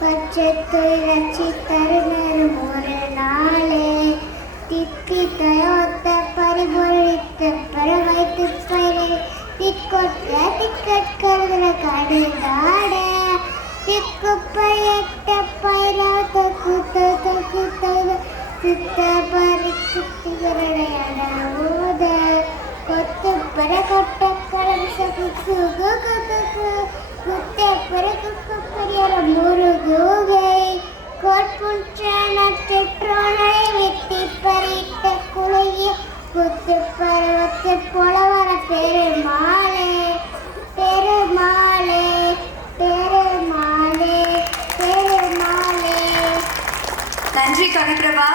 பச்சை தருணரும் ஒரு நாளே திக்கி தயோத்த பரிபொழித்த பரவைத்து பயிரை திக்கொற்ற திக்கட்கருதுல கடுதாட திக்குப்பையட்ட பயிரா தகுத்த சித்த பறித்து திகரடையட ஓத கொத்து பர கொட்ட கலம்ச குக்கு குத்தே பர குக்கு பரியர முருகோகை கோட்புற்ற நட்சத்திரோனை வெட்டி பறித்த குலைய குத்து பருவத்து புலவர பெருமாளே பெருமாளே பெருமாளே பெருமாளே. நன்றி கவிப்ரபா.